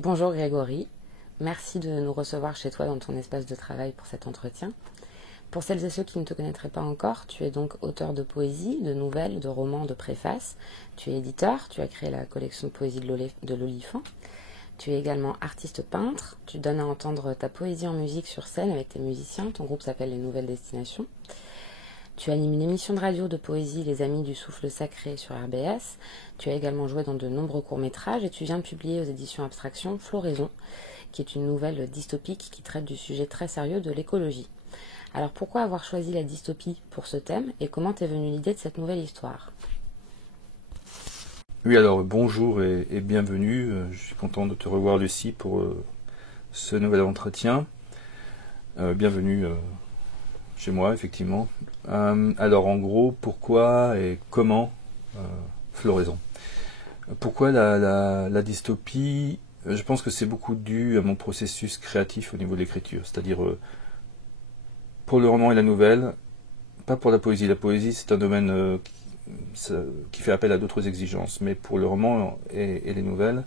Bonjour Grégory, merci de nous recevoir chez toi dans ton espace de travail pour cet entretien. Pour celles et ceux qui ne te connaîtraient pas encore, tu es donc auteur de poésie, de nouvelles, de romans, de préfaces. Tu es éditeur, tu as créé la collection de poésie de l'Olifant. Tu es également artiste peintre, tu donnes à entendre ta poésie en musique sur scène avec tes musiciens, ton groupe s'appelle Les Nouvelles Destinations. Tu animes une émission de radio de poésie Les Amis du Souffle Sacré sur RBS. Tu as également joué dans de nombreux courts-métrages et tu viens de publier aux éditions Abstraction Floraison, qui est une nouvelle dystopique qui traite du sujet très sérieux de l'écologie. Alors pourquoi avoir choisi la dystopie pour ce thème et comment t'est venue l'idée de cette nouvelle histoire? Oui, alors bonjour et bienvenue. Je suis content de te revoir, Lucie, pour ce nouvel entretien. Bienvenue chez moi, effectivement. Alors en gros, pourquoi et comment Floraison? Pourquoi la dystopie? Je pense que c'est beaucoup dû à mon processus créatif au niveau de l'écriture, c'est-à-dire pour le roman et la nouvelle, pas pour la poésie. La poésie, c'est un domaine qui fait appel à d'autres exigences, mais pour le roman et les nouvelles,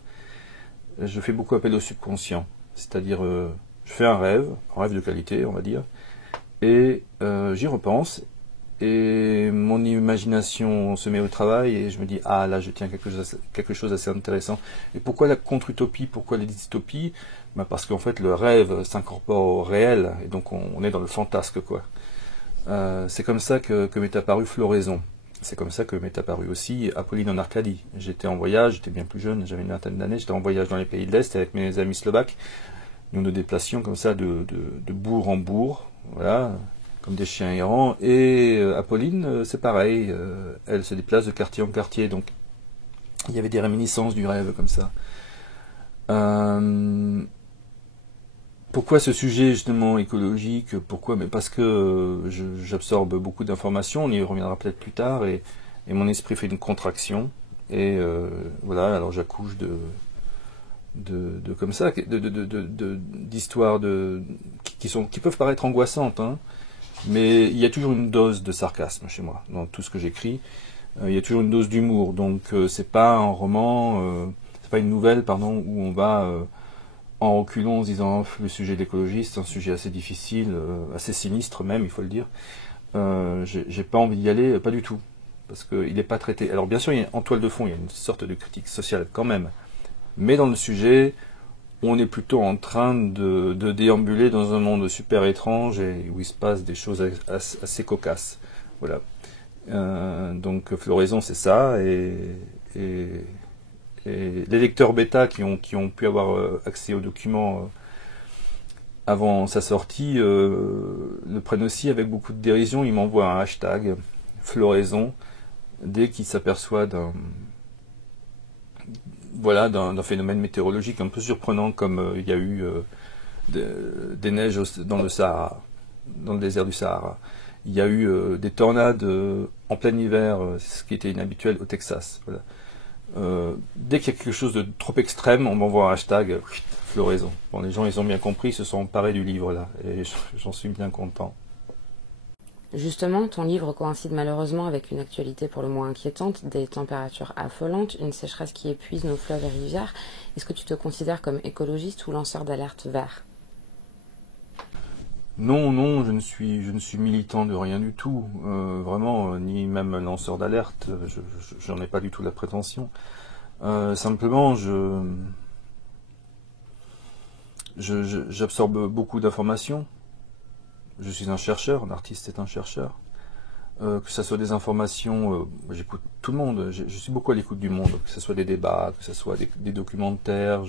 je fais beaucoup appel au subconscient, c'est-à-dire je fais un rêve de qualité, on va dire, et j'y repense, et mon imagination se met au travail, et je me dis, ah là, je tiens quelque chose d'assez intéressant. Et pourquoi la contre-utopie, pourquoi la dystopie? Parce qu'en fait, le rêve s'incorpore au réel, et donc on est dans le fantasque, quoi. C'est comme ça que m'est apparu Floraison. C'est comme ça que m'est apparu aussi Apolline en Arcadie. J'étais en voyage, j'étais bien plus jeune, j'avais une vingtaine d'années, j'étais en voyage dans les pays de l'Est avec mes amis slovaques. Nous nous déplacions comme ça de bourg en bourg, voilà, comme des chiens errants. Et Apolline, c'est pareil, elle se déplace de quartier en quartier, donc il y avait des réminiscences du rêve comme ça. Pourquoi ce sujet justement écologique? Pourquoi? Mais parce que j'absorbe beaucoup d'informations, on y reviendra peut-être plus tard, et mon esprit fait une contraction, et voilà, alors j'accouche de comme ça, d'histoires qui peuvent paraître angoissantes, hein, mais il y a toujours une dose de sarcasme chez moi, dans tout ce que j'écris, il y a toujours une dose d'humour, donc c'est pas un roman, c'est pas une nouvelle, pardon, où on va en reculant en se disant le sujet de l'écologie c'est un sujet assez difficile, assez sinistre même, il faut le dire. J'ai pas envie d'y aller, pas du tout, parce qu'il n'est pas traité. Alors bien sûr, en toile de fond, il y a une sorte de critique sociale quand même, mais dans le sujet, on est plutôt en train de déambuler dans un monde super étrange et où il se passe des choses assez cocasses. Voilà. Donc Floraison, c'est ça, et les lecteurs bêta qui ont pu avoir accès aux documents avant sa sortie le prennent aussi avec beaucoup de dérision. Ils m'envoient un hashtag Floraison dès qu'ils s'aperçoivent d'un phénomène météorologique un peu surprenant, comme il y a eu des neiges dans le Sahara, dans le désert du Sahara. Il y a eu des tornades en plein hiver, ce qui était inhabituel au Texas. Voilà. Dès qu'il y a quelque chose de trop extrême, on m'envoie un hashtag Floraison. Bon, les gens, ils ont bien compris, ils se sont emparés du livre là, et j'en suis bien content. Justement, ton livre coïncide malheureusement avec une actualité pour le moins inquiétante, des températures affolantes, une sécheresse qui épuise nos fleuves et rivières. Est-ce que tu te considères comme écologiste ou lanceur d'alerte vert? Non, je ne suis militant de rien du tout, vraiment, ni même lanceur d'alerte, j'en ai pas du tout la prétention. Simplement, j'absorbe beaucoup d'informations. Je suis un chercheur, un artiste est un chercheur. Que ce soit des informations, j'écoute tout le monde, je suis beaucoup à l'écoute du monde, que ce soit des débats, que ce soit des documentaires,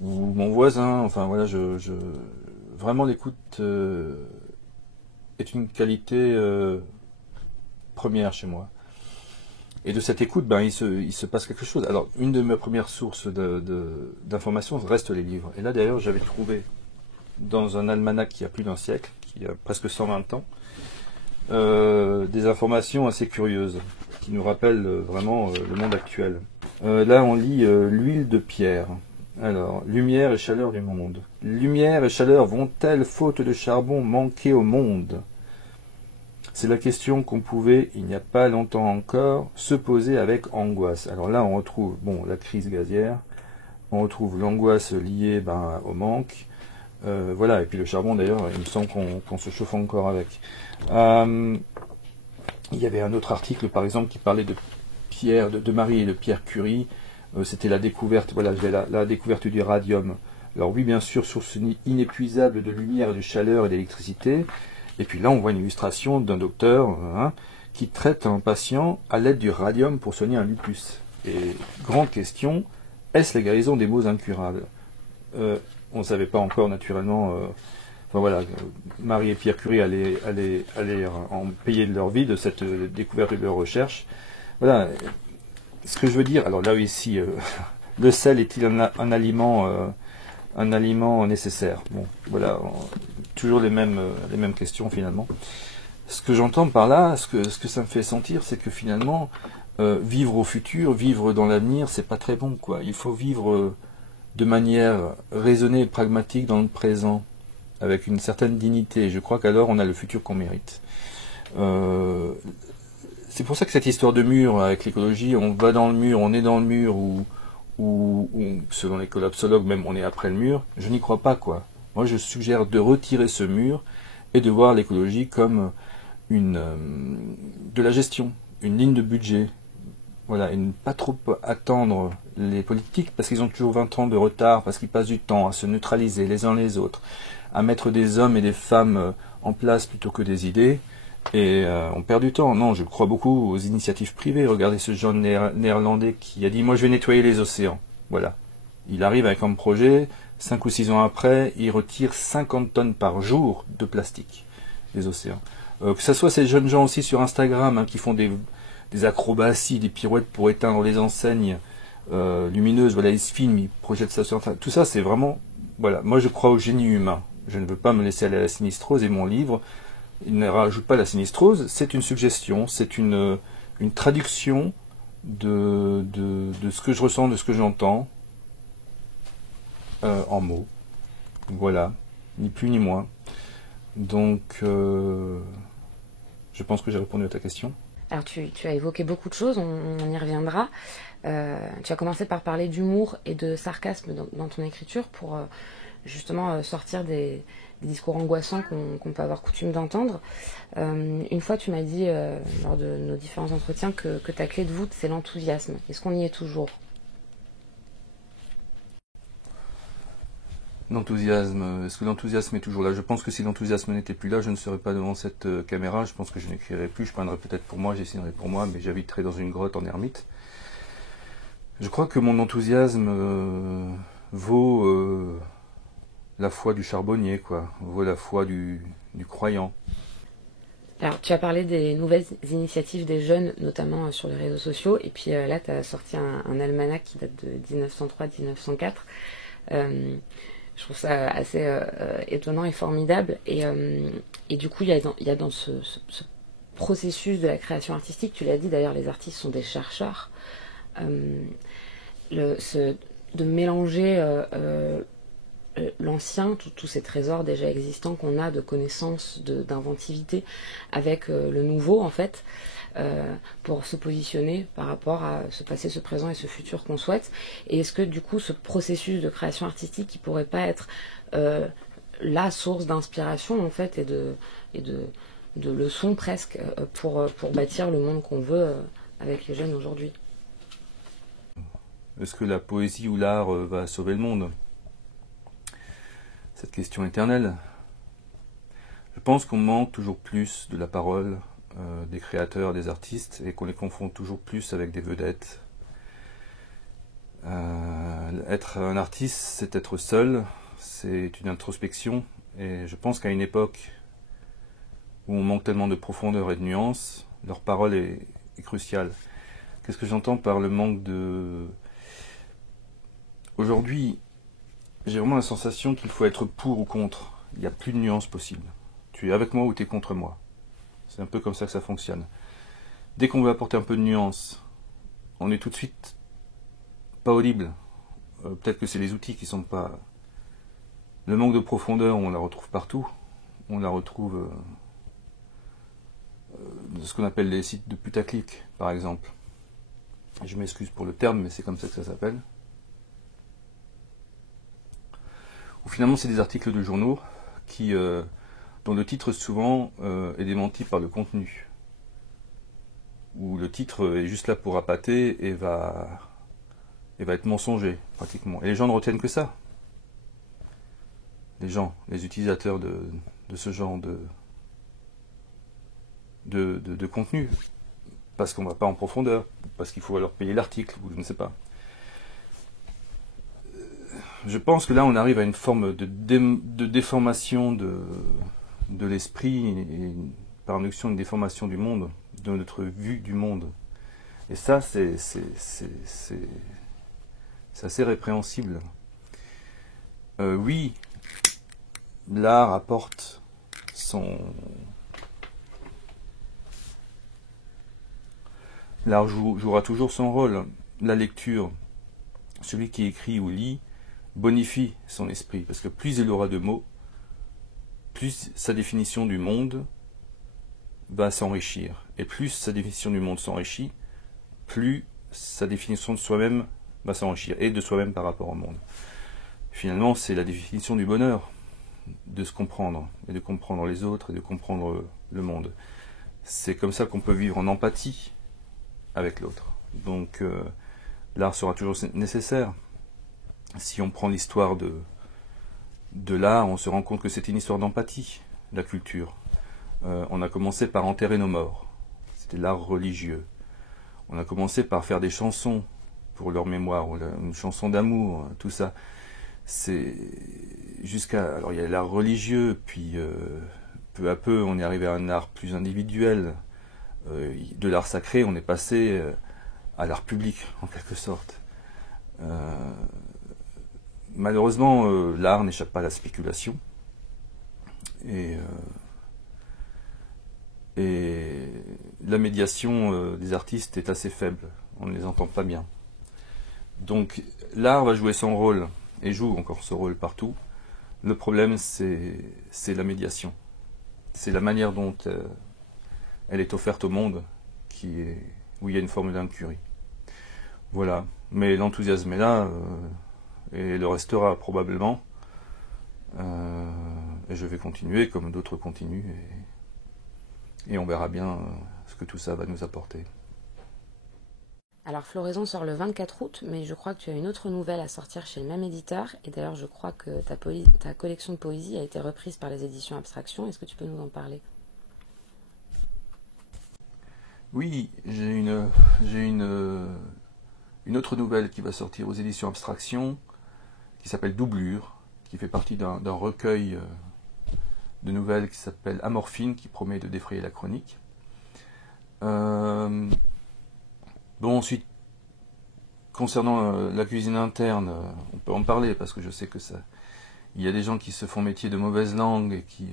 ou mon voisin, enfin voilà, vraiment l'écoute est une qualité première chez moi. Et de cette écoute, il se passe quelque chose. Alors, une de mes premières sources d'informations reste les livres. Et là, d'ailleurs, j'avais trouvé dans un almanach qui a plus d'un siècle, qui a presque 120 ans, des informations assez curieuses, qui nous rappellent vraiment le monde actuel. Là, on lit l'huile de pierre. Alors, lumière et chaleur du monde. Lumière et chaleur vont-elles, faute de charbon, manquer au monde? C'est la question qu'on pouvait, il n'y a pas longtemps encore, se poser avec angoisse. Alors là, on retrouve la crise gazière, on retrouve l'angoisse liée au manque. Voilà, et puis le charbon d'ailleurs, il me semble qu'on se chauffe encore avec. Il y avait un autre article par exemple qui parlait de Marie et de Pierre Curie. C'était la découverte, voilà, la découverte du radium. Alors oui, bien sûr, source inépuisable de lumière, et de chaleur et d'électricité. Et puis là, on voit une illustration d'un docteur qui traite un patient à l'aide du radium pour soigner un lupus. Et grande question, est-ce la guérison des maux incurables? On ne savait pas encore naturellement. Enfin voilà, Marie et Pierre Curie allaient en payer de leur vie de cette découverte de leur recherche. Voilà, ce que je veux dire. Alors là ici, le sel est-il un aliment nécessaire? Bon, voilà, toujours les mêmes questions finalement. Ce que j'entends par là, ce que ça me fait sentir, c'est que finalement, vivre au futur, vivre dans l'avenir, c'est pas très bon, quoi. Il faut vivre de manière raisonnée et pragmatique dans le présent, avec une certaine dignité. Je crois qu'alors on a le futur qu'on mérite. C'est pour ça que cette histoire de mur avec l'écologie, on va dans le mur, on est dans le mur, ou selon les collapsologues, même on est après le mur, je n'y crois pas, quoi. Moi je suggère de retirer ce mur et de voir l'écologie comme de la gestion, une ligne de budget. Voilà, et ne pas trop attendre les politiques, parce qu'ils ont toujours 20 ans de retard, parce qu'ils passent du temps à se neutraliser les uns les autres, à mettre des hommes et des femmes en place plutôt que des idées, et on perd du temps. Non, je crois beaucoup aux initiatives privées. Regardez ce jeune néerlandais qui a dit « Moi je vais nettoyer les océans ». Voilà. Il arrive avec un projet, 5 ou 6 ans après, il retire 50 tonnes par jour de plastique des océans. Que ce soit ces jeunes gens aussi sur Instagram qui font des acrobaties, des pirouettes pour éteindre les enseignes lumineuses, voilà, ils se filment, ils projettent ça sur... Enfin, tout ça, c'est vraiment... Voilà, moi je crois au génie humain. Je ne veux pas me laisser aller à la sinistrose, et mon livre, il ne rajoute pas la sinistrose, c'est une suggestion, c'est une traduction de ce que je ressens, de ce que j'entends, en mots. Voilà, ni plus ni moins. Donc, je pense que j'ai répondu à ta question. Alors tu as évoqué beaucoup de choses, on y reviendra. Tu as commencé par parler d'humour et de sarcasme dans ton écriture pour justement sortir des discours angoissants qu'on peut avoir coutume d'entendre. Une fois, tu m'as dit, lors de nos différents entretiens, que ta clé de voûte, c'est l'enthousiasme. Est-ce qu'on y est toujours? L'enthousiasme, est-ce que l'enthousiasme est toujours là? Je pense que si l'enthousiasme n'était plus là, je ne serais pas devant cette caméra. Je pense que je n'écrirais plus, je peindrais peut-être pour moi, j'essayerais pour moi, mais j'habiterais dans une grotte en ermite. Je crois que mon enthousiasme vaut la foi du charbonnier, quoi. Vaut la foi du croyant. Alors, tu as parlé des nouvelles initiatives des jeunes, notamment sur les réseaux sociaux, et puis là, tu as sorti un almanach qui date de 1903-1904. Je trouve ça assez étonnant et formidable. Et du coup, il y a dans ce processus de la création artistique, tu l'as dit d'ailleurs, les artistes sont des chercheurs, de mélanger l'ancien, tous ces trésors déjà existants qu'on a de connaissances, d'inventivité, avec le nouveau en fait, pour se positionner par rapport à ce passé, ce présent et ce futur qu'on souhaite. Et est-ce que du coup ce processus de création artistique, il pourrait pas être la source d'inspiration en fait et de leçons presque pour bâtir le monde qu'on veut avec les jeunes aujourd'hui? Est-ce que la poésie ou l'art va sauver le monde? Cette question éternelle. Je pense qu'on manque toujours plus de la parole des créateurs, des artistes, et qu'on les confond toujours plus avec des vedettes. Être un artiste, c'est être seul, c'est une introspection, et je pense qu'à une époque où on manque tellement de profondeur et de nuances, leur parole est cruciale. Qu'est-ce que j'entends par le manque de... Aujourd'hui, j'ai vraiment la sensation qu'il faut être pour ou contre. Il n'y a plus de nuances possibles. Tu es avec moi ou tu es contre moi. C'est un peu comme ça que ça fonctionne. Dès qu'on veut apporter un peu de nuance, on est tout de suite pas audible. Peut-être que c'est les outils qui sont pas... Le manque de profondeur, on la retrouve partout. On la retrouve ce qu'on appelle les sites de putaclic, par exemple. Je m'excuse pour le terme, mais c'est comme ça que ça s'appelle. où finalement c'est des articles de journaux qui, dont le titre souvent est démenti par le contenu, où le titre est juste là pour appâter et va être mensonger pratiquement. Et les gens ne retiennent que ça. Les utilisateurs de ce genre de contenu, parce qu'on ne va pas en profondeur, parce qu'il faut alors payer l'article, ou je ne sais pas. Je pense que là on arrive à une forme de déformation de l'esprit, et par induction une déformation du monde, de notre vue du monde. Et ça, c'est assez répréhensible. Oui, l'art apporte l'art jouera toujours son rôle. La lecture, celui qui écrit ou lit, bonifie son esprit, parce que plus il aura de mots, plus sa définition du monde va s'enrichir. Et plus sa définition du monde s'enrichit, plus sa définition de soi-même va s'enrichir, et de soi-même par rapport au monde. Finalement, c'est la définition du bonheur, de se comprendre, et de comprendre les autres, et de comprendre le monde. C'est comme ça qu'on peut vivre en empathie avec l'autre. Donc l'art sera toujours nécessaire. Si on prend l'histoire de l'art, on se rend compte que c'est une histoire d'empathie, la culture. On a commencé par enterrer nos morts. C'était l'art religieux. On a commencé par faire des chansons pour leur mémoire, ou une chanson d'amour, tout ça. C'est jusqu'à... Alors il y a l'art religieux, puis peu à peu on est arrivé à un art plus individuel. De l'art sacré, on est passé à l'art public, en quelque sorte. Malheureusement, l'art n'échappe pas à la spéculation. Et la médiation des artistes est assez faible. On ne les entend pas bien. Donc l'art va jouer son rôle, et joue encore ce rôle partout. Le problème, c'est la médiation. C'est la manière dont elle est offerte au monde, où il y a une forme d'incurie. Voilà. Mais l'enthousiasme est là, et le restera probablement. Et je vais continuer, comme d'autres continuent, et on verra bien ce que tout ça va nous apporter. Alors Floraison sort le 24 août, mais je crois que tu as une autre nouvelle à sortir chez le même éditeur, et d'ailleurs je crois que ta collection de poésie a été reprise par les éditions Abstraction. Est-ce que tu peux nous en parler ? Oui, j'ai une autre nouvelle qui va sortir aux éditions Abstraction, qui s'appelle Doublure, qui fait partie d'un recueil de nouvelles qui s'appelle Amorphine, qui promet de défrayer la chronique. Bon, ensuite, concernant la cuisine interne, on peut en parler, parce que je sais que il y a des gens qui se font métier de mauvaise langue, et qui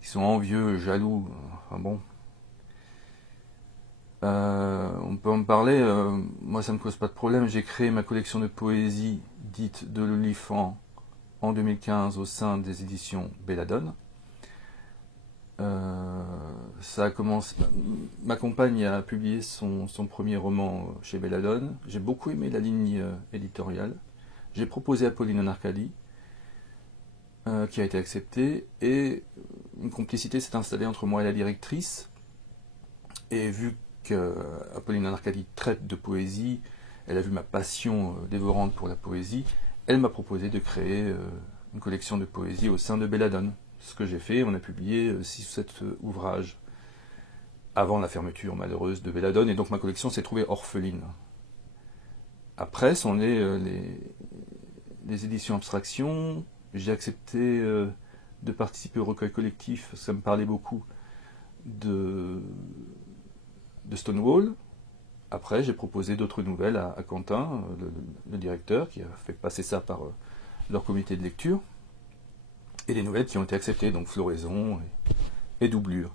sont envieux, jaloux, enfin bon... on peut en parler, moi ça me cause pas de problème. J'ai créé ma collection de poésie dite de l'Olifant en 2015 au sein des éditions Belladone. Ça a commencé. Ma compagne a publié son premier roman chez Belladone. J'ai beaucoup aimé la ligne éditoriale. J'ai proposé à Pauline en Arcadie, qui a été acceptée, et une complicité s'est installée entre moi et la directrice. Et vu qu'Apolline Arcadie traite de poésie, elle a vu ma passion dévorante pour la poésie, elle m'a proposé de créer une collection de poésie au sein de Belladone. Ce que j'ai fait, on a publié 6 ou 7 ouvrages avant la fermeture malheureuse de Belladone, et donc ma collection s'est trouvée orpheline. Après sont les éditions Abstraction. J'ai accepté de participer au recueil collectif, ça me parlait beaucoup de Stonewall. Après, j'ai proposé d'autres nouvelles à Quentin, le directeur, qui a fait passer ça par leur comité de lecture, et des nouvelles qui ont été acceptées, donc Floraison et Doublure.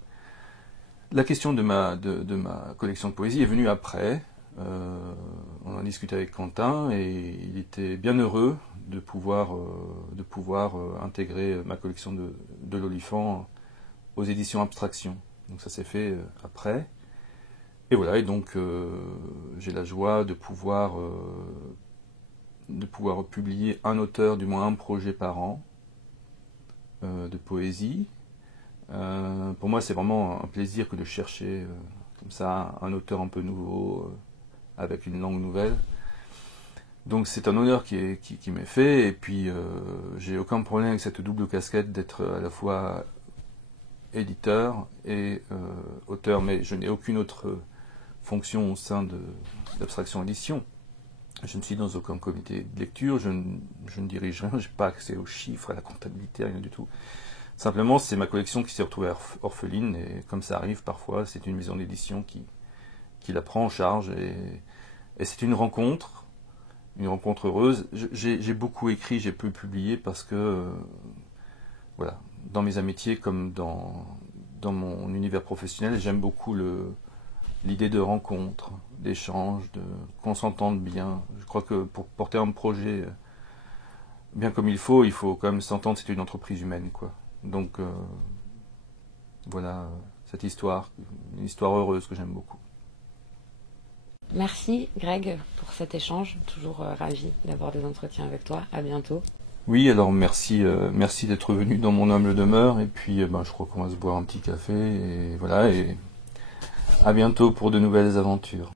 La question de ma collection de poésie est venue après. On a discuté avec Quentin, et il était bien heureux de pouvoir intégrer ma collection de l'Olifant aux éditions Abstraction. Donc ça s'est fait après. Et voilà, et donc j'ai la joie de pouvoir de pouvoir publier un auteur, du moins un projet par an, de poésie. Pour moi, c'est vraiment un plaisir que de chercher comme ça un auteur un peu nouveau, avec une langue nouvelle. Donc c'est un honneur qui m'est fait, et puis j'ai aucun problème avec cette double casquette d'être à la fois éditeur et auteur, mais je n'ai aucune autre fonction au sein d'Abstraction Édition. Je ne suis dans aucun comité de lecture, je ne dirige rien, je n'ai pas accès aux chiffres, à la comptabilité, rien du tout. Simplement, c'est ma collection qui s'est retrouvée orpheline, et comme ça arrive parfois, c'est une maison d'édition qui la prend en charge, et c'est une rencontre heureuse. J'ai beaucoup écrit, j'ai peu publié parce que, voilà, dans mes amitiés comme dans mon univers professionnel, j'aime beaucoup l'idée de rencontre, d'échange, qu'on s'entende bien. Je crois que pour porter un projet bien comme il faut quand même s'entendre, c'est une entreprise humaine, quoi. Donc, voilà cette histoire, une histoire heureuse que j'aime beaucoup. Merci Greg pour cet échange, toujours ravi d'avoir des entretiens avec toi. À bientôt. Oui, alors merci d'être venu dans mon humble demeure, et puis je crois qu'on va se boire un petit café, et voilà, et à bientôt pour de nouvelles aventures.